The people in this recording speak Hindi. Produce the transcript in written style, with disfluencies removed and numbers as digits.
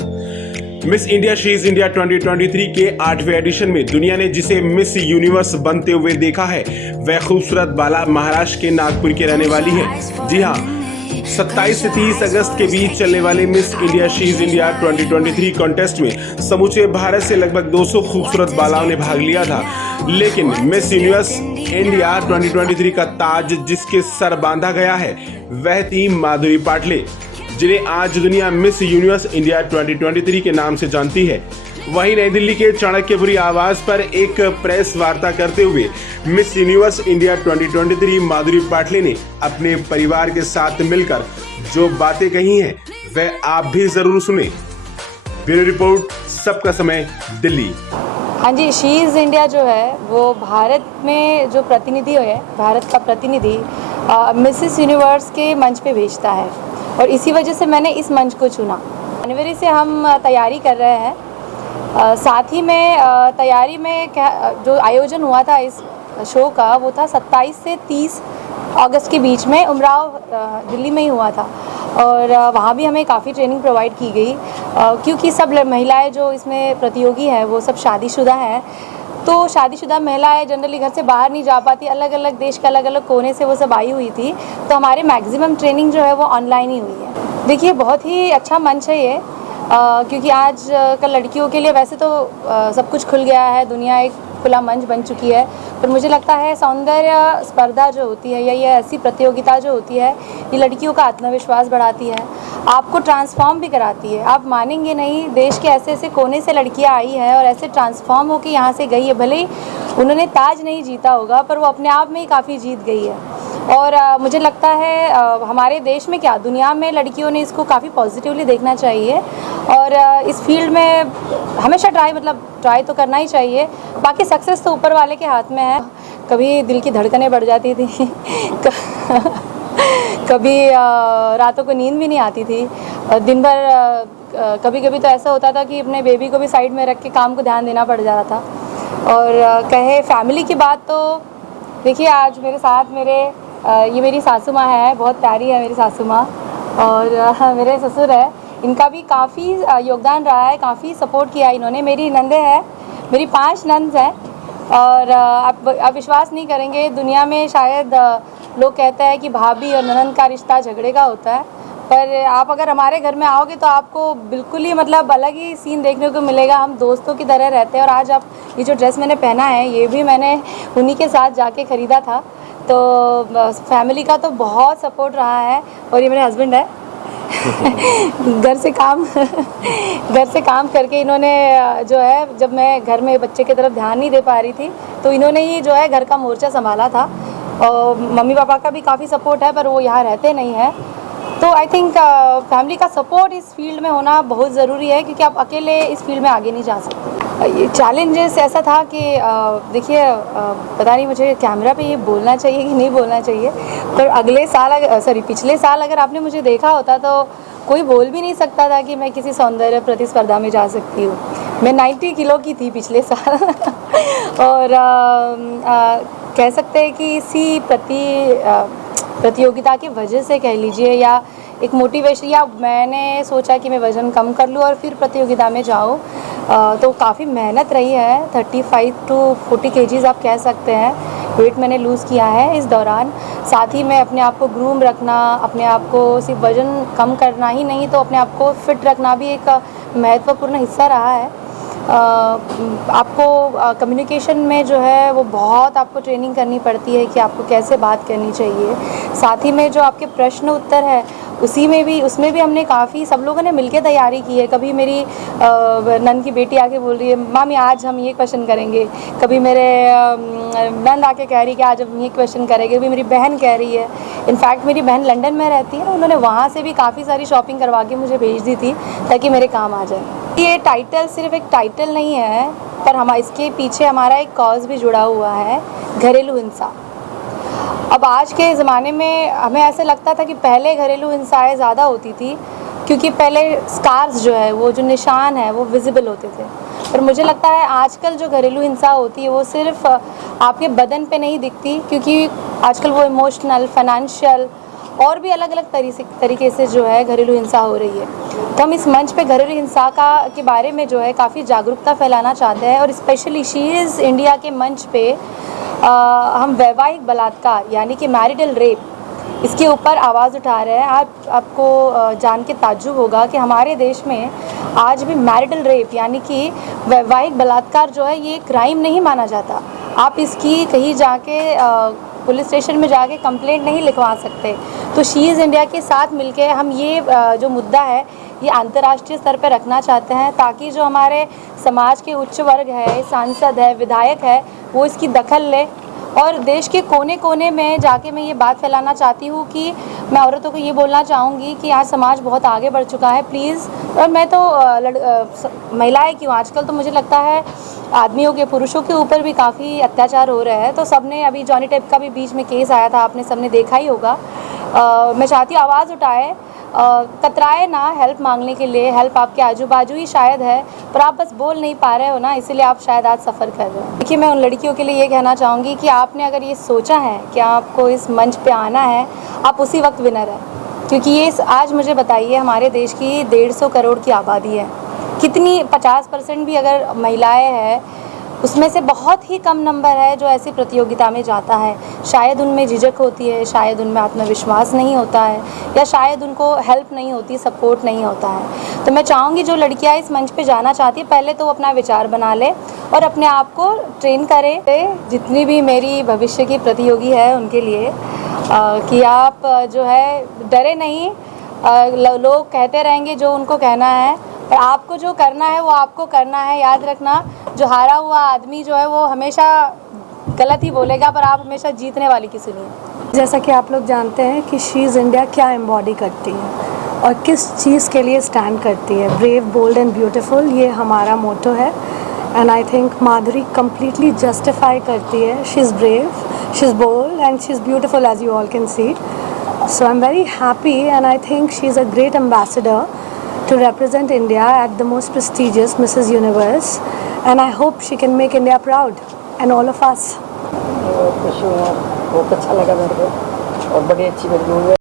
मिस इंडिया शीज इंडिया 2023 के 8वें एडिशन में दुनिया ने जिसे मिस यूनिवर्स बनते हुए देखा है वह खूबसूरत बाला महाराष्ट्र के नागपुर की रहने वाली है। जी हाँ, 27 से 30 अगस्त के बीच चलने वाले मिस इंडिया शीज इंडिया 2023 कॉन्टेस्ट में समूचे भारत से लगभग 200 खूबसूरत बालाओं ने भाग लिया था, लेकिन मिस यूनिवर्स इंडिया 2023 का ताज जिसके सर बांधा गया है वह थी माधुरी पाटले, जिन्हें आज दुनिया मिस यूनिवर्स इंडिया 2023 के नाम से जानती है। वहीं नई दिल्ली के चाणक्यपुरी आवास पर एक प्रेस वार्ता करते हुए मिस यूनिवर्स इंडिया 2023 माधुरी पाटले ने अपने परिवार के साथ मिलकर जो बातें कही हैं वह आप भी जरूर सुने। ब्यूरो रिपोर्ट, सबका समय, दिल्ली। हाँ जी, शीज इंडिया जो है वो भारत में जो प्रतिनिधि है, भारत का प्रतिनिधि मिसेस यूनिवर्स के मंच पे भेजता है और इसी वजह से मैंने इस मंच को चुना। जनवरी से हम तैयारी कर रहे हैं। साथ ही में तैयारी में जो आयोजन हुआ था इस शो का वो था 27 से 30 अगस्त के बीच में उमराव दिल्ली में ही हुआ था और वहाँ भी हमें काफ़ी ट्रेनिंग प्रोवाइड की गई क्योंकि सब महिलाएं जो इसमें प्रतियोगी हैं वो सब शादीशुदा हैं। तो शादीशुदा महिलाएं जनरली घर से बाहर नहीं जा पाती, अलग अलग देश के अलग अलग कोने से वो सब आई हुई थी, तो हमारे मैक्सिमम ट्रेनिंग जो है वो ऑनलाइन ही हुई है। देखिए, बहुत ही अच्छा मंच है ये क्योंकि आज कल लड़कियों के लिए वैसे तो सब कुछ खुल गया है, दुनिया एक खुला मंच बन चुकी है, पर मुझे लगता है सौंदर्य स्पर्धा जो होती है या ये ऐसी प्रतियोगिता जो होती है ये लड़कियों का आत्मविश्वास बढ़ाती है, आपको ट्रांसफॉर्म भी कराती है। आप मानेंगे नहीं, देश के ऐसे ऐसे कोने से लड़कियां आई हैं और ऐसे ट्रांसफॉर्म होकर यहाँ से गई है। भले ही उन्होंने ताज नहीं जीता होगा पर वो अपने आप में ही काफ़ी जीत गई है और मुझे लगता है हमारे देश में क्या दुनिया में लड़कियों ने इसको काफ़ी पॉजिटिवली देखना चाहिए और इस फील्ड में हमेशा ट्राई तो करना ही चाहिए। बाकी सक्सेस तो ऊपर वाले के हाथ में है। कभी दिल की धड़कनें बढ़ जाती थी कभी रातों को नींद भी नहीं आती थी, दिन भर कभी कभी तो ऐसा होता था कि अपने बेबी को भी साइड में रख के काम को ध्यान देना पड़ जाता था। और कहे फैमिली की बात तो देखिए, आज मेरे साथ ये मेरी सासू माँ है, बहुत प्यारी है मेरी सासू माँ, और मेरे ससुर है, इनका भी काफ़ी योगदान रहा है, काफ़ी सपोर्ट किया इन्होंने। मेरी नंदे हैं, मेरी 5 नंद हैं और आप विश्वास नहीं करेंगे, दुनिया में शायद लोग कहते हैं कि भाभी और ननंद का रिश्ता झगड़े का होता है, पर आप अगर हमारे घर में आओगे तो आपको बिल्कुल ही अलग ही सीन देखने को मिलेगा। हम दोस्तों की तरह रहते हैं और आज आप ये जो ड्रेस मैंने पहना है ये भी मैंने उन्हीं के साथ जाके ख़रीदा था। तो फैमिली का तो बहुत सपोर्ट रहा है और ये मेरे हस्बैंड है घर से काम करके इन्होंने जो है, जब मैं घर में बच्चे की तरफ ध्यान नहीं दे पा रही थी तो इन्होंने ही जो है घर का मोर्चा संभाला था। और मम्मी पापा का भी काफ़ी सपोर्ट है पर वो यहाँ रहते नहीं हैं। तो आई थिंक फैमिली का सपोर्ट इस फील्ड में होना बहुत ज़रूरी है क्योंकि आप अकेले इस फील्ड में आगे नहीं जा सकते। ये चैलेंजेस ऐसा था कि देखिए, पता नहीं मुझे कैमरा पे ये बोलना चाहिए कि नहीं बोलना चाहिए, पर पिछले साल अगर आपने मुझे देखा होता तो कोई बोल भी नहीं सकता था कि मैं किसी सौंदर्य प्रतिस्पर्धा में जा सकती हूँ। मैं 90 किलो की थी पिछले साल और कह सकते हैं कि इसी प्रतियोगिता की वजह से कह लीजिए या एक मोटिवेशन, या मैंने सोचा कि मैं वज़न कम कर लूँ और फिर प्रतियोगिता में जाऊँ, तो काफ़ी मेहनत रही है। 35 to 40 kgs आप कह सकते हैं वेट मैंने लूज़ किया है इस दौरान। साथ ही मैं अपने आप को ग्रूम रखना, अपने आप को सिर्फ वज़न कम करना ही नहीं तो अपने आप को फिट रखना भी एक महत्वपूर्ण हिस्सा रहा है। आपको कम्युनिकेशन में जो है वो बहुत आपको ट्रेनिंग करनी पड़ती है कि आपको कैसे बात करनी चाहिए। साथ ही में जो आपके प्रश्न उत्तर है उसमें भी हमने काफ़ी सब लोगों ने मिलकर तैयारी की है। कभी मेरी नंद की बेटी आके बोल रही है मामी आज हम ये क्वेश्चन करेंगे, कभी मेरे नंद आके कह रही है कि आज हम ये क्वेश्चन करेंगे, कभी मेरी बहन कह रही है। इनफैक्ट मेरी बहन लंदन में रहती है, उन्होंने वहाँ से भी काफ़ी सारी शॉपिंग करवा के मुझे भेज दी थी ताकि मेरे काम आ जाए। ये टाइटल सिर्फ एक टाइटल नहीं है पर इसके पीछे हमारा एक कॉज भी जुड़ा हुआ है, घरेलू हिंसा। अब आज के ज़माने में हमें ऐसे लगता था कि पहले घरेलू हिंसाएं ज़्यादा होती थी क्योंकि पहले स्कार्स जो है, वो जो निशान है वो विजिबल होते थे, पर मुझे लगता है आजकल जो घरेलू हिंसा होती है वो सिर्फ आपके बदन पे नहीं दिखती, क्योंकि आजकल वो इमोशनल, फाइनेंशियल और भी अलग अलग तरीके से जो है घरेलू हिंसा हो रही है। तो हम इस मंच पे घरेलू हिंसा के बारे में जो है काफ़ी जागरूकता फैलाना चाहते हैं और स्पेशली शी इज़ इंडिया के मंच पे हम वैवाहिक बलात्कार यानी कि मैरिटल रेप इसके ऊपर आवाज़ उठा रहे हैं। आपको जान के ताज्जुब होगा कि हमारे देश में आज भी मैरिटल रेप यानी कि वैवाहिक बलात्कार जो है ये क्राइम नहीं माना जाता। आप इसकी कहीं जाके पुलिस स्टेशन में जाके कंप्लेंट नहीं लिखवा सकते। तो शी इज़ इंडिया के साथ मिलके हम ये जो मुद्दा है ये अंतर्राष्ट्रीय स्तर पर रखना चाहते हैं ताकि जो हमारे समाज के उच्च वर्ग है, सांसद है, विधायक है, वो इसकी दखल ले और देश के कोने कोने में जाके मैं ये बात फैलाना चाहती हूँ कि मैं औरतों को ये बोलना चाहूँगी कि आज समाज बहुत आगे बढ़ चुका है प्लीज़। और मैं तो महिलाएं क्यों, आजकल तो मुझे लगता है आदमियों के, पुरुषों के ऊपर भी काफ़ी अत्याचार हो रहे हैं। तो सबने अभी जॉनी टेप का भी बीच में केस आया था, आपने सबने देखा ही होगा। मैं चाहती हूँ आवाज़ उठाए, कतराए ना हेल्प मांगने के लिए। हेल्प आपके आजू बाजू ही शायद है पर आप बस बोल नहीं पा रहे हो ना, इसीलिए आप शायद आज सफ़र कर रहे हो। देखिए, मैं उन लड़कियों के लिए ये कहना चाहूँगी कि आपने अगर ये सोचा है कि आपको इस मंच पे आना है, आप उसी वक्त विनर है। क्योंकि ये आज मुझे बताइए हमारे देश की 150 करोड़ की आबादी है, कितनी 50% भी अगर महिलाएं हैं उसमें से बहुत ही कम नंबर है जो ऐसी प्रतियोगिता में जाता है। शायद उनमें झिझक होती है, शायद उनमें आत्मविश्वास नहीं होता है या शायद उनको हेल्प नहीं होती, सपोर्ट नहीं होता है। तो मैं चाहूँगी जो लड़कियाँ इस मंच पे जाना चाहती है पहले तो वो अपना विचार बना ले और अपने आप को ट्रेन करे। जितनी भी मेरी भविष्य की प्रतियोगी है उनके लिए कि आप जो है डरे नहीं, लोग कहते रहेंगे जो उनको कहना है, पर आपको जो करना है वो आपको करना है। याद रखना, जो हारा हुआ आदमी जो है वो हमेशा गलत ही बोलेगा, पर आप हमेशा जीतने वाली की सुनिए। जैसा कि आप लोग जानते हैं कि शी इज़ इंडिया क्या एम्बॉडी करती है और किस चीज़ के लिए स्टैंड करती है। ब्रेव, बोल्ड एंड ब्यूटीफुल, ये हमारा मोटो है। And I think Madhuri completely justify करती है। She is brave, she is bold and she is beautiful as you all can see. So I am very happy and I think she is a great ambassador to represent India at the most prestigious Mrs. Universe, and I hope she can make India proud and all of us. खुश हूँ, बहुत अच्छा लगा मेरे को और बड़ी अच्छी मेरी मूवी है।